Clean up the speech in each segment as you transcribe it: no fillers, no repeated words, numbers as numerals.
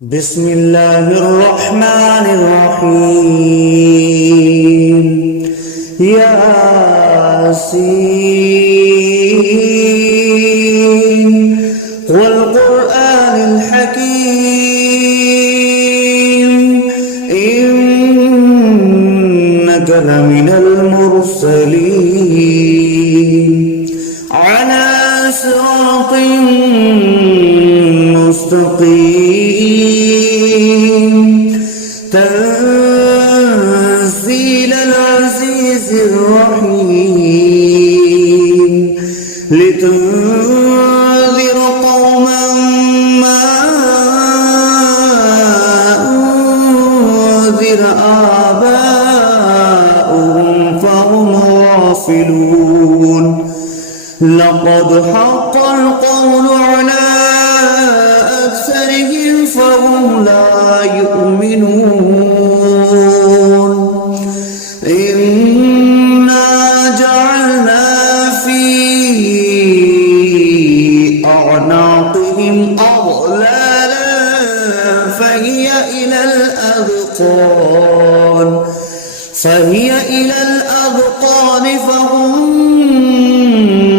بسم الله الرحمن الرحيم. ياسين والقرآن الحكيم إنك لمن المرسلين على صراط مستقيم تنزيل العزيز الرحيم لتنذر قوما ما أنذر آباؤهم فهم غافلون. لقد حق القول على أكثرهم فهم لا يؤمنون. إنا جعلنا في أعناقهم أغلالا فهي إلى الأذقان فهم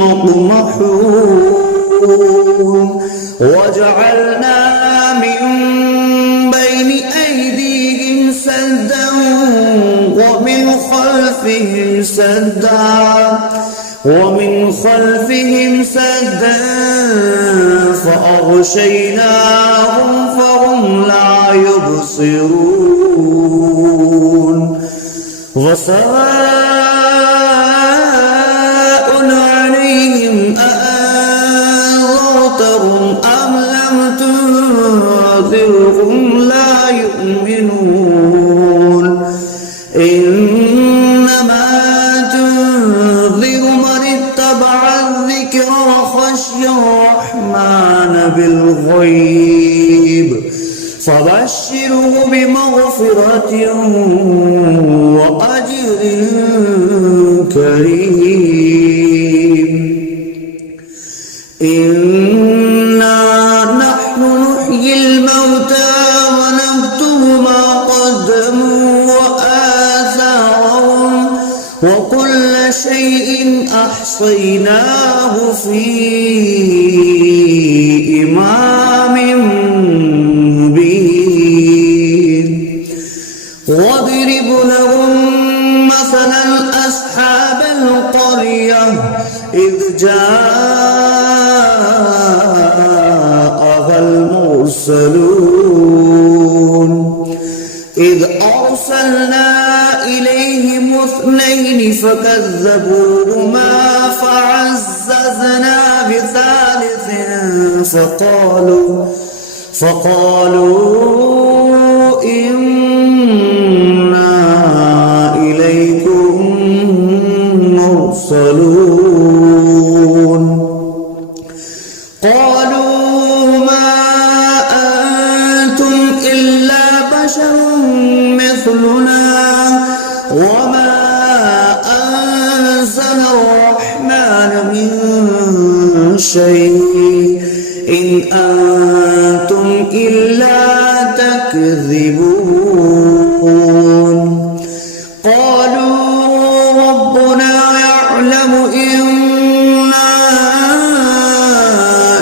مقمحون. وجعلنا من بين أيديهم سدا ومن خلفهم سدا فأغشيناهم فهم لا يبصرون. وسواء عليهم أأنذرتهم أم لم تنذرهم لا يؤمنون. إنما تنذر من اتبع الذكر وخشي الرحمن بالغيب فبشره بمغفرة وأجر كريم. إنا نحن نحيي الموتى ونكتب ما قدموا وآثارهم وكل شيء أحصيناه في إمام مبين. واضرب لهم مثلا أصحاب القرية إذ جاءها المرسلون إذ أرسلنا إليهم اثنين فكذبوهما فعززنا بثالث فقالوا إنا إليكم مرسلون. قالوا ما أنتم إلا بشر مثلنا وما أنزل الرحمن من شيء إن أنتم إلا تكذبون. قالوا ربنا يعلم إنا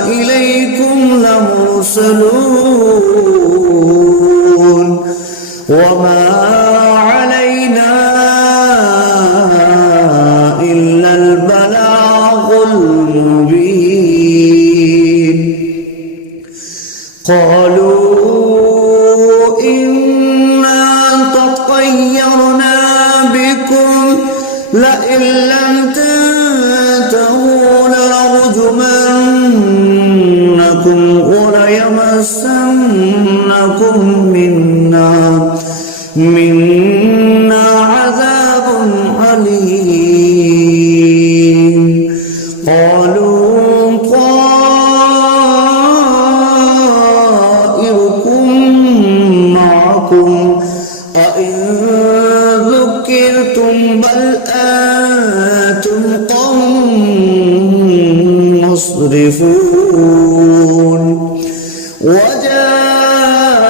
إليكم لمرسلون وما علينا إلا البلاغ المبين. قالوا إنا تطيرنا بكم لئن لم تنتهوا لنرجمنكم وليمسنكم منا عذاب أليم. قالوا طائركم معكم أئن ذكرتم بل أنتم قوم مسرفون. وجاء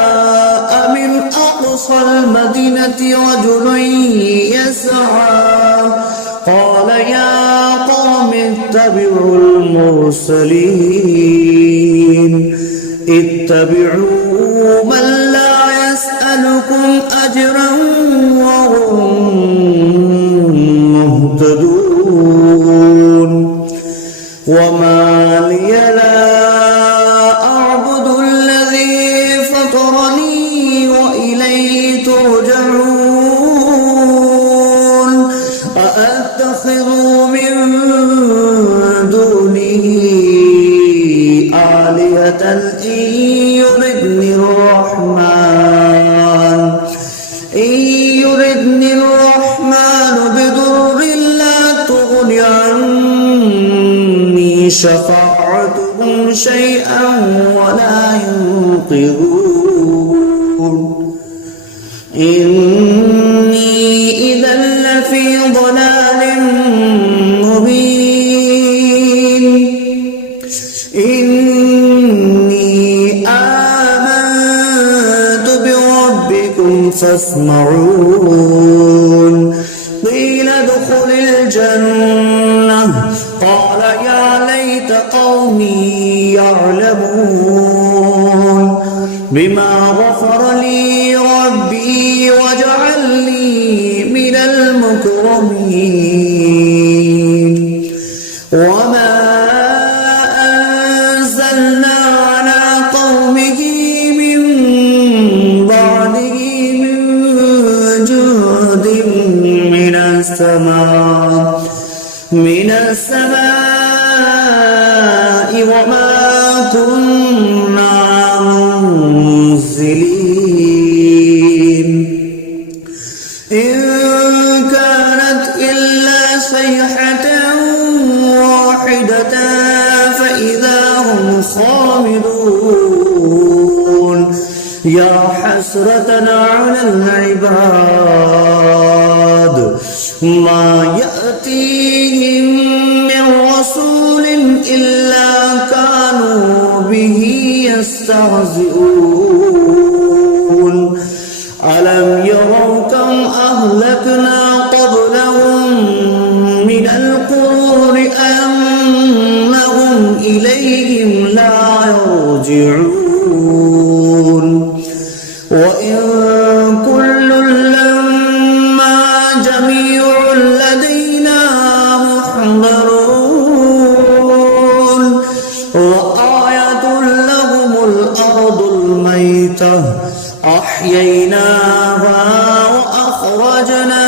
أقصى المدينة رجل يسعى قال يا قوم اتبعوا المرسلين اتبعوا من لا يسألكم أجرا وهم مهتدون وما لي لا أعبد الذي فطرني وإليه ترجعون أأتخذ من دونه آلهة إن يردني الرحمن بضر لا تغن عني شفاعتهم شيئا ولا ينقذون إني إذا لفي ضلال مبين إني آمنت بربكم فاسمعون قيل ادخل الجنة قال يا ليت قومي يعلمون بما غفر لي ربي وجعلني من المكرمين وما أنزلنا على قومه من بعده من جند من السماء وما كنا منزلين إن كانت إلا صيحة واحدة فإذا هم خامدون يا حسرة على العباد ما يأتيهم من رسول إلا كانوا به يستهزئون ألم يروا كم أهلكنا قبلهم من القرون أنهم إليهم لا يرجعون وإن كل لما جميع لدينا محضرون وآية لهم الأرض الميتة أحييناها وأخرجنا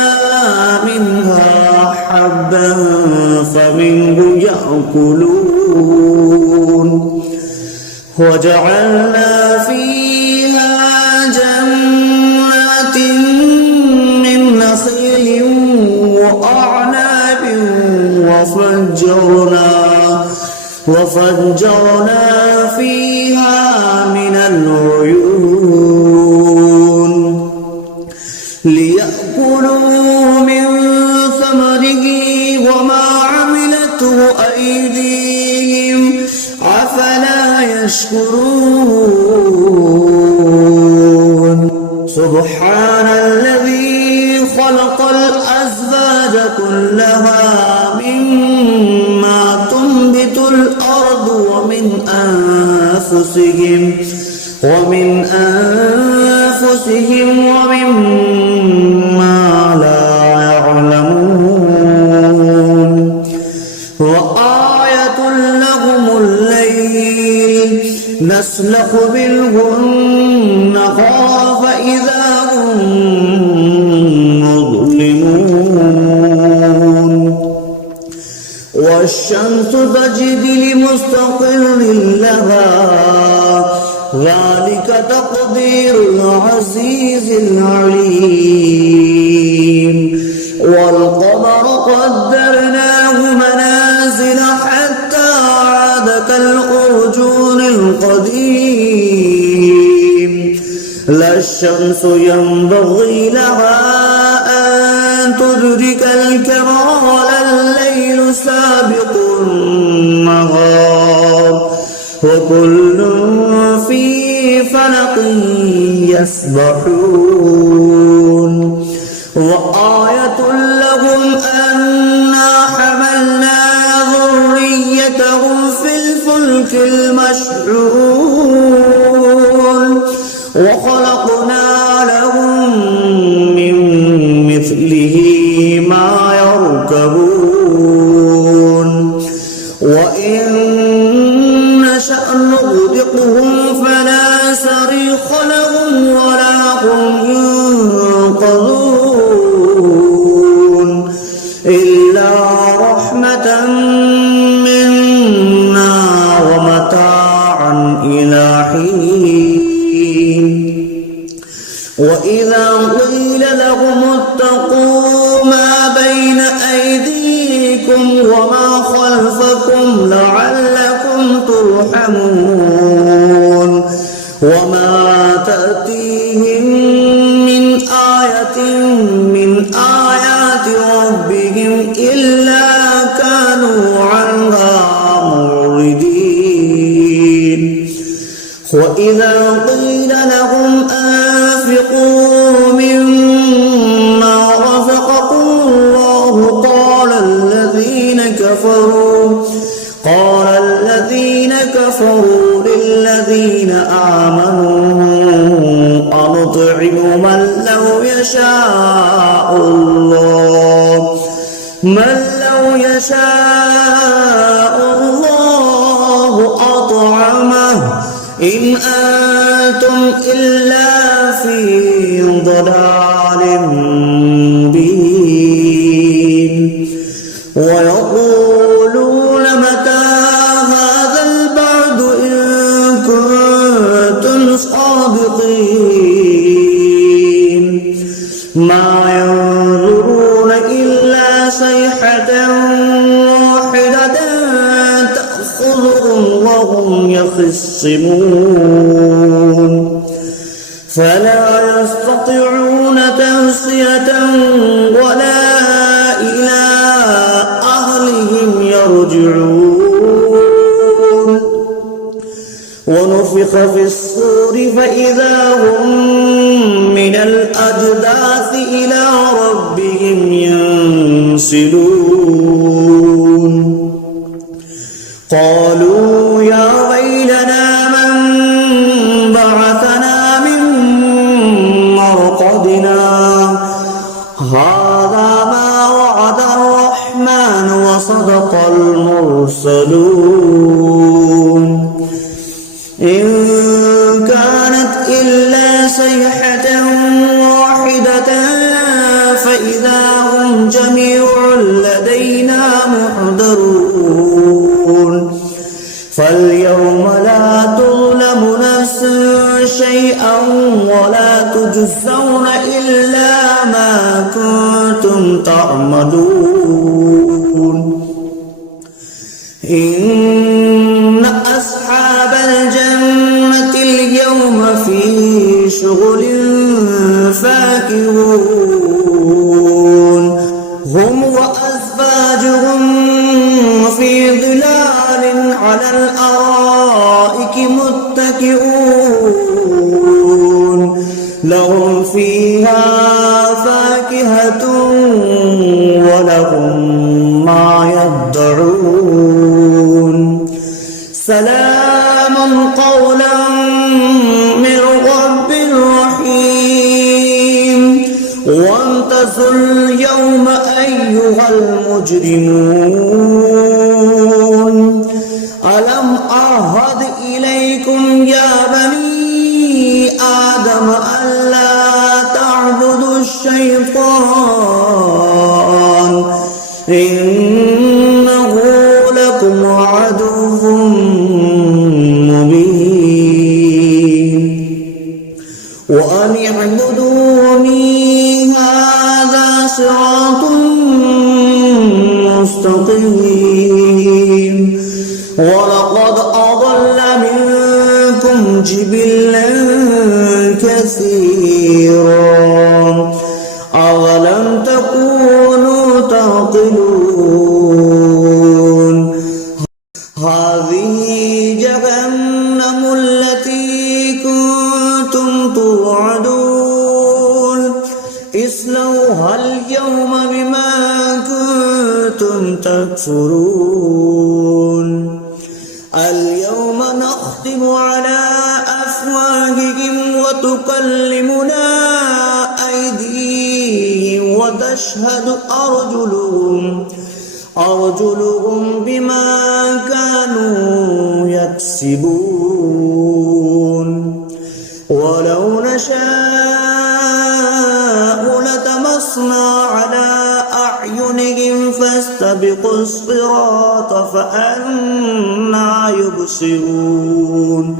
منها حبا فمنه يأكلون وجعلنا فيها جنات من نخيل وأعناب وفجرنا فيها من العيون ليأكلوا من ثمره وما عملته أيديهم أفلا يشكرون سبحان الذي خلق الأزواج كلها مما تنبت الأرض ومن أنفسهم ومما لا يعلمون وآية لهم الليل نسلخ منه النهار فإذا هم مظلمون والشمس تجري لمستقر لها ذلك تقدير العزيز العليم والقمر قدرناه منازل حتى عاد كالأرجون القديم لا الشمس ينبغي لها أن تدرك الكمال الليل سابق النهار وكل في فلق يسبحون وآية لهم أنا حملنا ذريتهم في الفلك المشحون وخلقنا لهم من مثله ما يركبون وإن نشأ نغرقهم فلا صريخ لهم ولا هم ينقذون إلا رحمة منا ومتاعا إلى حين وإذا قيل لهم اتقوا ما بين أيديكم وما خلفكم لعلكم ترحمون وما تأتيهم من آية من آيات ربهم إلا كانوا عنها معرضين وإذا قيل لهم أنفقوا مما رزقكم الله قال الذين كفروا للذين آمنوا أنطعم من لو يشاء الله أطعمه إن أنتم إلا في ضلال مبين ويقولون متى هذا البعد إن كنتم صادقين ما ينظرون إلا صيحة واحدة تأخذهم وهم يخصمون فلا يستطيعون توصية ولا إلى أهلهم يرجعون ونفخ في الصور فإذا هم من الأجداث إلى ربهم ينسلون قالوا يا ويلنا من بعثنا من مرقدنا هذا ما وعد الرحمن وصدق المرسلون إن كانت إلا صيحة واحدة فإذا هم جميع لدينا محضرون فاليوم لا تظلم نفس شيئا ولا تجزون إلا ما كنتم تعملون إن أصحاب الجنة اليوم في شغل فاكهون هم وأزواجهم في ظلال على الأرائك متكئون لهم فيها فاكهة ولهم ما يدعون سلام قولا من رب رحيم وانتظروا اليوم أيها المجرمون ألم أعهد إليكم يا بني آدم ألا تعبدوا الشيطان إنه لكم عدو مبين وأن اعبدوني هذا صراط مستقيم ولقد أضل منكم جبلا كثيرا أولم تكونوا تعقلون هذه جهنم التي كنتم توعدون اصلوها اليوم بما كنتم تكفرون اليوم نختم على أفواههم وتكلمنا أيديهم وتشهد أرجلهم بما كانوا يكسبون ولو نشاء لطمسنا على أعينهم فاستبقوا الصراط فأنى يبصرون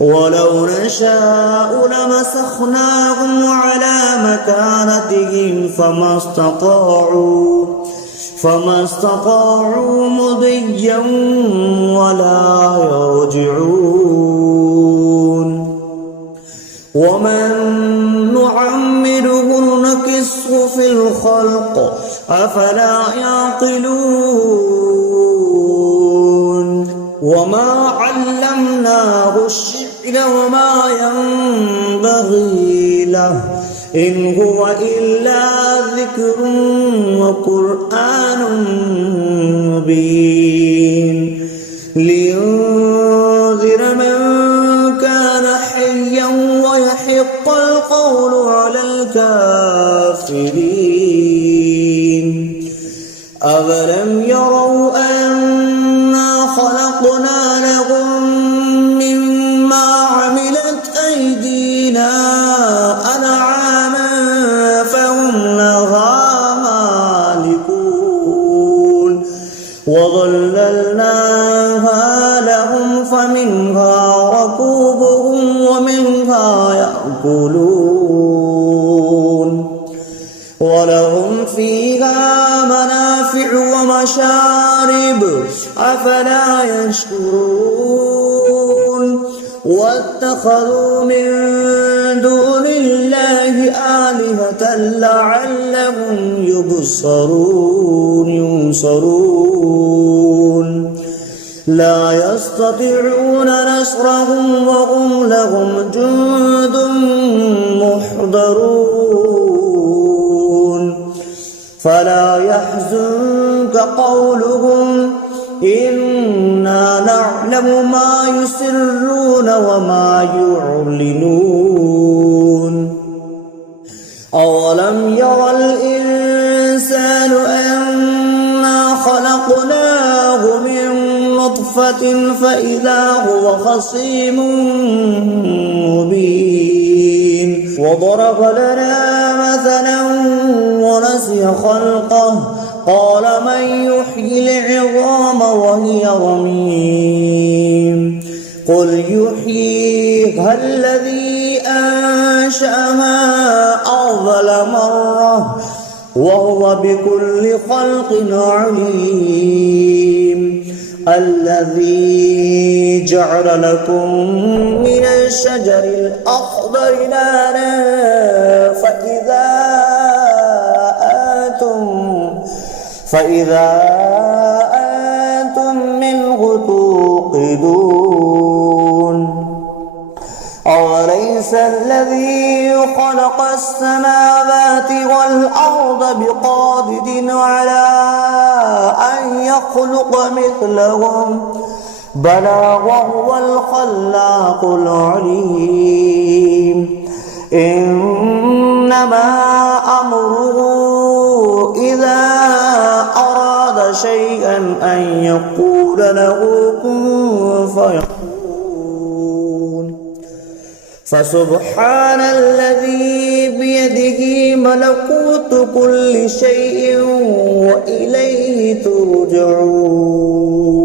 ولو نشاء لمسخناهم على مكانتهم فما استطاعوا مضيا ولا يرجعون ومن نعمره نكسه في الخلق أفلا يعقلون وما علمناه الشعر وما ينبغي له إن هو إلا ذكر وقرآن مبين لينذر من كان حيا ويحق القول على الكافرين أولم يروا أنا خلقنا لهم مما عملت أيدينا أنعاما فهم لها مالكون وظللناها لهم فمنها ركوبهم ومنها يأكلون ولهم فيها منافع ومشارب أفلا يشكرون واتخذوا من دون الله آلهة لعلهم ينصرون لا يستطيعون نصرهم وهم لهم جند محضرون فلا يحزنك قولهم إنا نعلم ما يسرون وما يعلنون أولم ير الإنسان أنا خلقناه من نطفة فإذا هو خصيم مبين وضرب لنا مثلا ونسي خلقه قال من يحيي العظام وهي رميم قل يحييها الذي أنشأها أول مرة وهو بكل خلق عليم الذي جعل لكم من الشجر الأخضر نارا فإذا أنتم منه توقدون أوليس الذي خلق السماوات والأرض بقادر على أن يخلق مثلهم بلى وهو الخلاق العليم إنما أمره إذا أراد شيئا أن يقول له كن فيكون فسبحان الذي بيده ملكوت كل شيء وإليه ترجعون